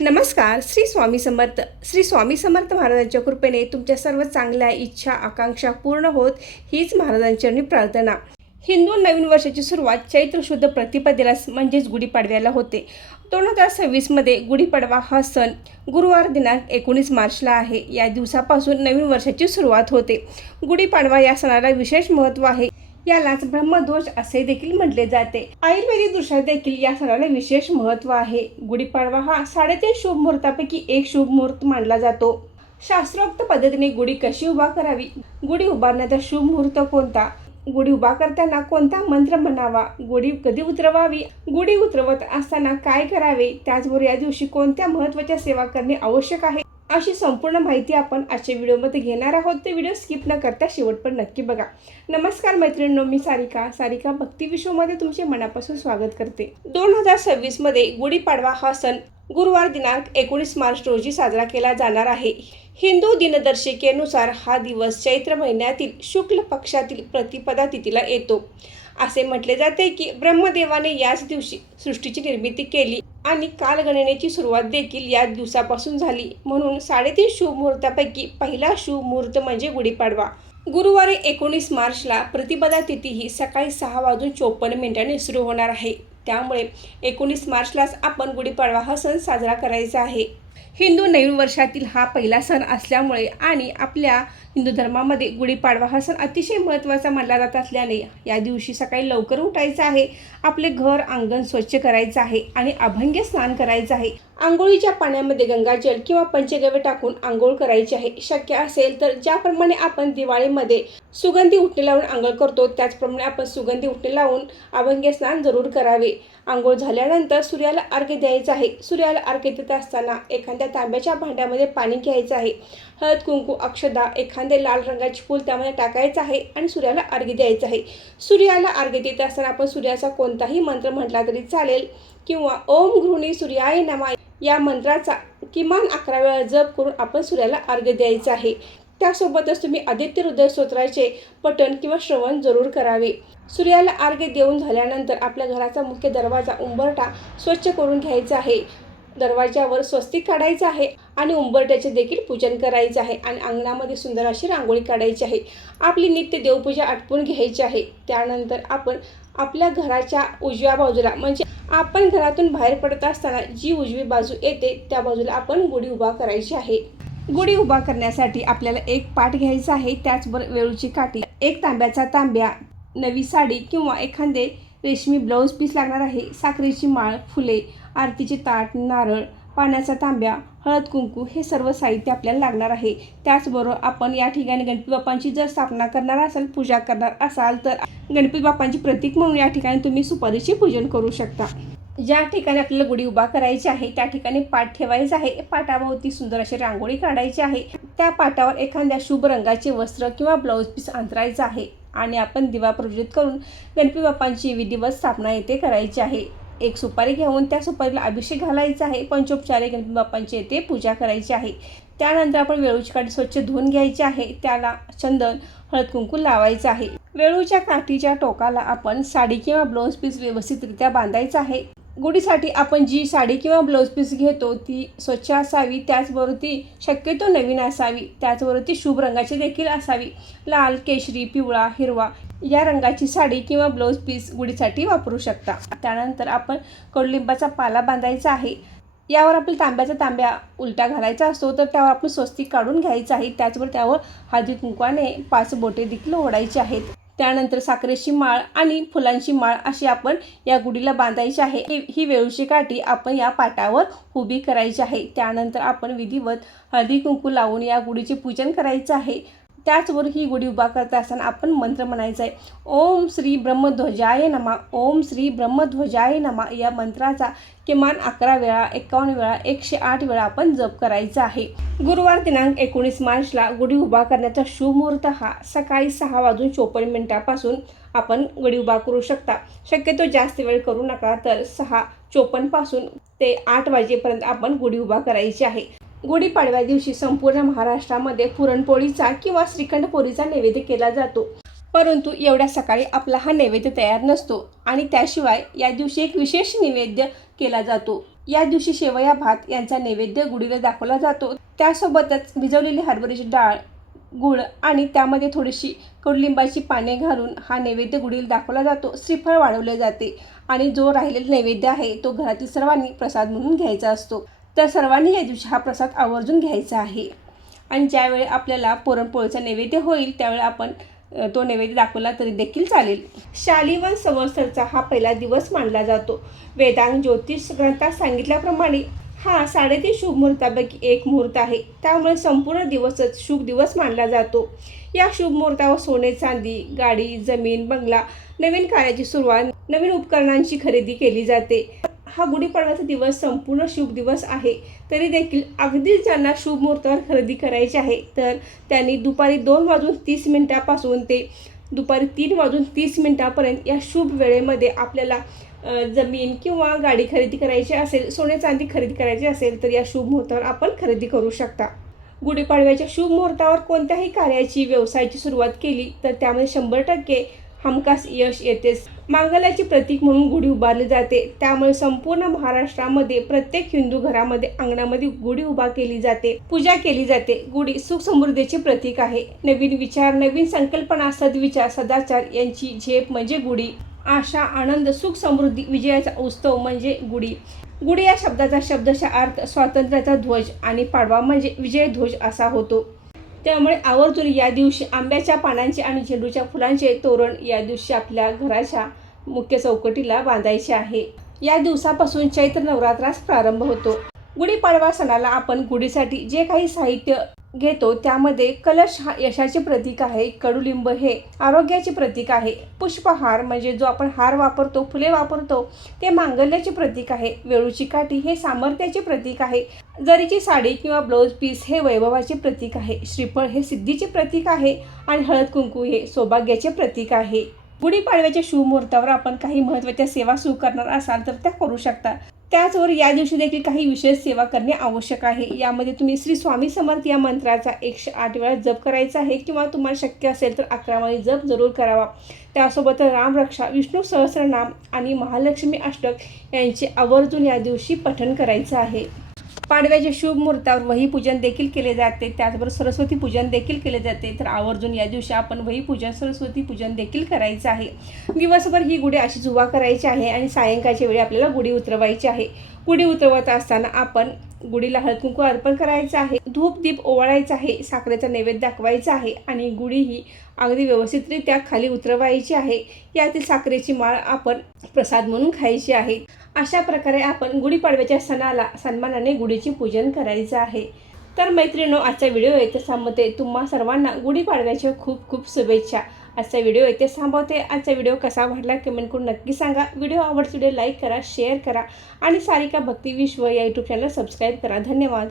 नमस्कार. श्री स्वामी समर्थ महाराजांच्या कृपेने तुमच्या सर्व चांगल्या इच्छा आकांक्षा पूर्ण होत हीच महाराजांचरणी प्रार्थना. हिंदू नवीन वर्षाची सुरुवात चैत्र शुद्ध प्रतिपदेला म्हणजेच गुढीपाडव्याला होते. 2026मध्ये गुढीपाडवा हा सण गुरुवार दिनांक 19 मार्चला आहे. या दिवसापासून नवीन वर्षाची सुरुवात होते. गुढीपाडवा या सणाला विशेष महत्त्व आहे. यालाच ब्रह्मध्वज असे देखील म्हटले जाते. आयुर्वेदिक दृष्ट्या देखील या सणाला विशेष महत्त्व आहे. गुढीपाडवा हा 3.5 शुभ मुहूर्तापैकी एक शुभ मुहूर्त मानला जातो. शास्त्रोक्त पद्धतीने गुढी कशी उभा करावी, गुढी उभारण्याचा शुभ मुहूर्त कोणता, गुढी उभा करताना कोणता मंत्र म्हणावा, गुढी कधी उतरवावी, गुढी उतरवत असताना काय करावे, त्याचबरोबर या दिवशी कोणत्या महत्त्वाच्या सेवा करणे आवश्यक आहे, अशी संपूर्ण माहिती आपण आजच्या व्हिडिओमध्ये घेणार आहोत. ते व्हिडिओ स्किप न करता शेवटपर्यंत नक्की बघा. नमस्कार मैत्रिणींनो, मी सारिका भक्ती विश्वमध्ये तुमचे मनापासून स्वागत करते. 2026मध्ये गुढीपाडवा हा सण गुरुवार दिनांक 19 मार्च रोजी साजरा केला जाणार आहे. हिंदू दिनदर्शिकेनुसार हा दिवस चैत्र महिन्यातील शुक्ल पक्षातील प्रतिपदा तिथीला येतो. असे म्हटले जाते की ब्रह्मदेवाने याच दिवशी सृष्टीची निर्मिती केली आणि कालगणनेची सुरुवात देखील या दिवसापासून झाली. म्हणून 3.5 शुभ मुहूर्तापैकी पहिला शुभ मुहूर्त म्हणजे गुढीपाडवा. गुरुवारी 19 मार्चला प्रतिपदा तिथी ही सकाळी 6:54 सुरू होणार आहे. त्यामुळे 19 मार्चलाच आपण गुढीपाडवा हा सण साजरा करायचा आहे. हिंदू नवीन वर्षातील हा पहिला सण असल्यामुळे आणि आपल्या हिंदू धर्मामध्ये गुढीपाडवा हा सण अतिशय महत्त्वाचा मानला जात असल्याने या दिवशी सकाळी लवकर उठायचं आहे, आपले घर अंगण स्वच्छ करायचं आहे आणि अभंग स्नान करायचं आहे. आंघोळीच्या पाण्यामध्ये गंगाजल किंवा पंचगव्य टाकून आंघोळ करायची आहे. शक्य असेल तर ज्याप्रमाणे आपण दिवाळीमध्ये सुगंधी उटणे लावून आंघोळ करतो त्याचप्रमाणे आपण सुगंधी उटणे लावून अभंग स्नान जरूर करावे. आंघोळ झाल्यानंतर सूर्याला अर्घ्य द्यायचं आहे. सूर्याला अर्घ्य देत असताना एखाद्या तांब्याच्या भांड्यामध्ये पाणी घ्यायचं आहे. हळद कुंकू अक्षदा एखादे लाल रंगाची फूल त्यामध्ये टाकायचं आहे आणि सूर्याला अर्घ्य द्यायचं आहे. सूर्याला अर्घ्य देत असताना आपण सूर्याचा कोणताही मंत्र म्हटला तरी चालेल किंवा ओम गृहिणी सूर्याय नमः या मंत्राचा किमान 11 वेळा जप करून आपण सूर्याला अर्घ्य द्यायचं आहे. त्यासोबतच तुम्ही आदित्य हृदय स्तोत्राचे पठण किंवा श्रवण जरूर करावे. सूर्याला अर्घ्य देऊन झाल्यानंतर आपल्या घराचा मुख्य दरवाजा उंबरठा स्वच्छ करून घ्यायचा आहे. दरवाजावर स्वस्तिक काढायचं आहे आणि उंबरठ्याचे देखील पूजन करायचं आहे आणि अंगणामध्ये सुंदर अशी रांगोळी काढायची आहे. आपली नित्य देवपूजा आटपून घ्यायची आहे. त्यानंतर आपण आपल्या घराच्या उजव्या बाजूला म्हणजे आपण घरातून बाहेर पडत असताना जी उजवी बाजू येते त्या बाजूला आपण गुढी उभा करायची आहे. गुढी उभा करण्यासाठी आपल्याला एक पाट घ्यायचा आहे, त्याचबरोबर वेळूची काठी, एक तांब्याचा तांब्या, नवी साडी किंवा एखादे रेशमी ब्लाऊज पीस लागणार आहे, साखरेची माळ, फुले, आरतीचे ताट, नारळ, पाण्याचा तांब्या, हळद कुंकू हे सर्व साहित्य आपल्याला लागणार आहे. त्याचबरोबर आपण या ठिकाणी गणपती बाप्पांची जर स्थापना करणार असाल, पूजा करणार असाल तर गणपती बाप्पांची प्रतीक म्हणून या ठिकाणी तुम्ही सुपारीचे पूजन करू शकता. ज्या ठिकाणी आपल्याला गुढी उभा करायची आहे त्या ठिकाणी पाट ठेवायचा आहे. पाटाभोवती सुंदर अशी रांगोळी काढायची आहे. त्या पाटावर एखाद्या शुभ रंगाचे वस्त्र किंवा ब्लाऊज पीस अंतरायचं आहे आणि आपण दिवा प्रज्वलित करून गणपती बाप्पांची विधिवत स्थापना येथे करायची आहे. एक सुपारी घेऊन त्या सुपारीला अभिषेक घालायचा आहे. पंचोपचारे गणपती बाप्पांची येथे पूजा करायची आहे. त्यानंतर आपण वेळूची काठी स्वच्छ धुवून घ्यायची आहे. त्याला चंदन हळद कुंकू लावायचं आहे. वेळूच्या काठीच्या टोकाला आपण साडी किंवा ब्लाऊज पीस व्यवस्थितरित्या बांधायचा आहे. गुढीसाठी आपण जी साडी किंवा ब्लाऊज पीस घेतो ती स्वच्छ असावी, त्याचबरोबर ती शक्यतो नवीन असावी, त्याचबरोबर ती शुभ रंगाची देखील असावी. लाल, केशरी, पिवळा, हिरवा या रंगाची साडी किंवा ब्लाऊज पीस गुढीसाठी वापरू शकता. त्यानंतर आपण कडुलिंबाचा पाला बांधायचा आहे. यावर आपल्याला तांब्याचा तांब्या उलटा घालायचा असतो तर त्यावर आपण स्वस्तिक काढून घ्यायचं आहे. त्याचबरोबर त्यावर हळदी कुंकवाने 5 बोटे देखील ओढायची आहेत. त्यानंतर साखरेची माळ आणि फुलांची माळ अशी आपण या गुढीला बांधायची आहे. ही वेळूची काठी आपण या पाटावर उभी करायची आहे. त्यानंतर आपण विधिवत हळदी कुंकू लावून या गुढीचे पूजन करायचं आहे. त्याचबरोबर ही गुढी उभा करता असताना आपण मंत्र म्हणायचा आहे. ओम श्री ब्रह्मध्वजाय नमः, ओम श्री ब्रह्मध्वजाय नमः या मंत्राचा किमान 11 वेळा, 51 वेळा, 108 वेळा आपण जप करायचा आहे. गुरुवार दिनांक 19 मार्चला गुढी उभा करण्याचा शुभ मुहूर्त हा सकाळी 6:54 आपण गुढी उभा करू शकता. शक्यतो जास्त वेळ करू नका, तर 6:54 पासून ते 8 वाजेपर्यंत आपण गुढी उभा करायची आहे. गुढीपाडव्या दिवशी संपूर्ण महाराष्ट्रामध्ये पुरणपोळीचा किंवा श्रीखंड पोळीचा नैवेद्य केला जातो. परंतु एवढ्या सकाळी आपला हा नैवेद्य तयार नसतो आणि त्याशिवाय या दिवशी एक विशेष नैवेद्य केला जातो। या दिवशी शेवया भात यांचा नैवेद्य गुढीला दाखवला जातो। त्यासोबतच भिजवलेली हरभऱ्याची डाळ, गूळ आणि त्यामध्ये थोडीशी कडुलिंबाची पाने घालून हा नैवेद्य गुढीला दाखवला जातो। श्रीफळ वाढवले जाते आणि जो राहिलेला नैवेद्य आहे तो घरातील सर्वांनी प्रसाद म्हणून घ्यायचा असतो। तर सर्वांनी या दिवशी हा प्रसाद आवर्जून घ्यायचा आहे। आणि ज्यावेळी आपल्याला पुरणपोळीचा नैवेद्य होईल त्यावेळी आपण तो नैवेद्य दाखवला तरी देखील चालेल। शालिवाहन संवत्सरचा हा पहिला दिवस मानला जातो। वेदांग ज्योतिष ग्रंथात सांगितल्याप्रमाणे हा 3.5 शुभ मुहूर्तापैकी एक मुहूर्त आहे। त्यामुळे संपूर्ण दिवसच शुभ दिवस मानला जातो। या शुभ मुहूर्तावर सोने, चांदी, गाडी, जमीन, बंगला, नवीन कार्याची सुरुवात, नवीन उपकरणांची खरेदी केली जाते। हा गुढीपाडव्याचा दिवस संपूर्ण शुभ दिवस आहे, तरी देखील अगदी ज्यांना शुभ मुहूर्तावर खरेदी करायची आहे तर त्यांनी दुपारी 2:30 पासून ते दुपारी 3:30 या शुभ वेळेमध्ये आपल्याला जमीन किंवा गाडी खरेदी करायची असेल, सोने चांदी खरेदी करायची असेल तर या शुभ मुहूर्तावर आपण खरेदी करू शकता। गुढीपाडव्याच्या शुभ मुहूर्तावर कोणत्याही कार्याची, व्यवसायाची सुरुवात केली तर त्यामध्ये 100% हमखास यश येतेच। मांगल्याचे प्रतीक म्हणून गुढी उभारली जाते। त्यामुळे संपूर्ण महाराष्ट्रामध्ये प्रत्येक हिंदू घरामध्ये अंगणामध्ये गुढी उभा केली जाते, पूजा केली जाते। गुढी सुख समृद्धीचे प्रतीक आहे। नवीन विचार, नवीन संकल्पना, सद्विचार, सदाचार यांची झेप म्हणजे गुढी। आशा, आनंद, सुख, समृद्धी, विजयाचा उत्सव म्हणजे गुढी। गुढी या शब्दाचा शब्दशः अर्थ स्वातंत्र्याचा ध्वज आणि पाडवा म्हणजे विजय ध्वज असा होतो। त्यामुळे आवर्जून या दिवशी आंब्याच्या पानांचे आणि झेंडूच्या फुलांचे तोरण या दिवशी आपल्या घराच्या मुख्य चौकटीला बांधायचे आहे। या दिवसापासून चैत्र नवरात्रास प्रारंभ होतो। गुढीपाडवा सणाला आपण गुढीसाठी जे काही साहित्य घेतो त्यामध्ये कलश हा यशाचे प्रतीक आहे, कडुलिंब हे आरोग्याचे प्रतीक आहे, पुष्पहार म्हणजे जो आपण हार वापरतो, फुले वापरतो ते मांगल्याचे प्रतीक आहे, वेळूची काठी हे सामर्थ्याचे प्रतीक आहे, जरीची साडी किंवा ब्लाउज पीस हे वैभवाचे प्रतीक आहे, श्रीफळ हे सिद्धीचे प्रतीक आहे आणि हळद कुंकू हे सौभाग्याचे प्रतीक आहे। गुढीपाडव्याच्या शुभ मुहूर्तावर आपण काही महत्त्वाच्या सेवा सुरू करणार असाल तर त्या करू शकता। त्याचबरोबर या दिवशी देखील काही विशेष सेवा करणे आवश्यक आहे। यामध्ये तुम्ही श्री स्वामी समर्थ या मंत्राचा 108 वेळा जप करायचा आहे किंवा तुम्हाला शक्य असेल तर 11 वेळा जप जरूर करावा। त्यासोबत रामरक्षा, विष्णू सहस्रनाम आणि महालक्ष्मी अष्टक यांचे आवर्जून या दिवशी पठण करायचं आहे। पाडव्याच्या शुभ मुहूर्तावर वही पूजन देखील केले जाते। त्याचबरोबर सरस्वती पूजन देखील केले जाते। तर आवर्जून या दिवशी आपण वही पूजन, सरस्वती पूजन देखील करायचं आहे। दिवसभर ही गुढी अशीच उभा करायची आहे आणि सायंकाळच्या वेळी आपल्याला गुढी उतरवायची आहे। गुढी उतरवत असताना आपण गुढीला हळद कुंकू अर्पण करायचं आहे, धूप दीप ओवाळायचा आहे, साखरेचा नैवेद्य दाखवायचा आहे आणि गुढी ही अगदी व्यवस्थितरित्या खाली उतरवायची आहे। यातील साखरेची माळ आपण प्रसाद म्हणून खायची आहे। अशा प्रकारे आपण गुढीपाडव्याच्या सणाला सन्मानाने गुढीचे पूजन करायचं आहे। तर मैत्रिणींनो, आजचा व्हिडिओ येथे थांबवते। तुम्हा सर्वांना गुढीपाडव्याच्या खूप खूप शुभेच्छा। आजचा व्हिडिओ येथे थांबवते। आजचा व्हिडिओ कसा वाटला कमेंट करून नक्की सांगा। व्हिडिओ आवडल्यास व्हिडिओ लाईक करा, शेअर करा आणि सारिका भक्ती विश्व या यूट्यूब चॅनल सबस्क्राईब करा। धन्यवाद।